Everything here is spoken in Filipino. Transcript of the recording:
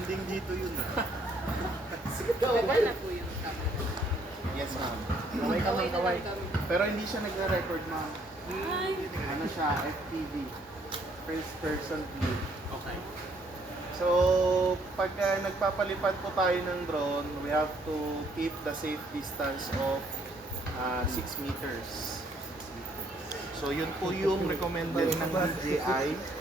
Trending dito yun. Ganda na po yung camera. Yes, ma'am. Kaway ka, ma'am, kaway. Pero hindi siya nagre-record, ma'am. Ay, Ano siya, FPV. First person view. Okay. So, pag nagpapalipad po tayo ng drone, we have to keep the safe distance of 6 meters. So, yun po yung recommended ng DJI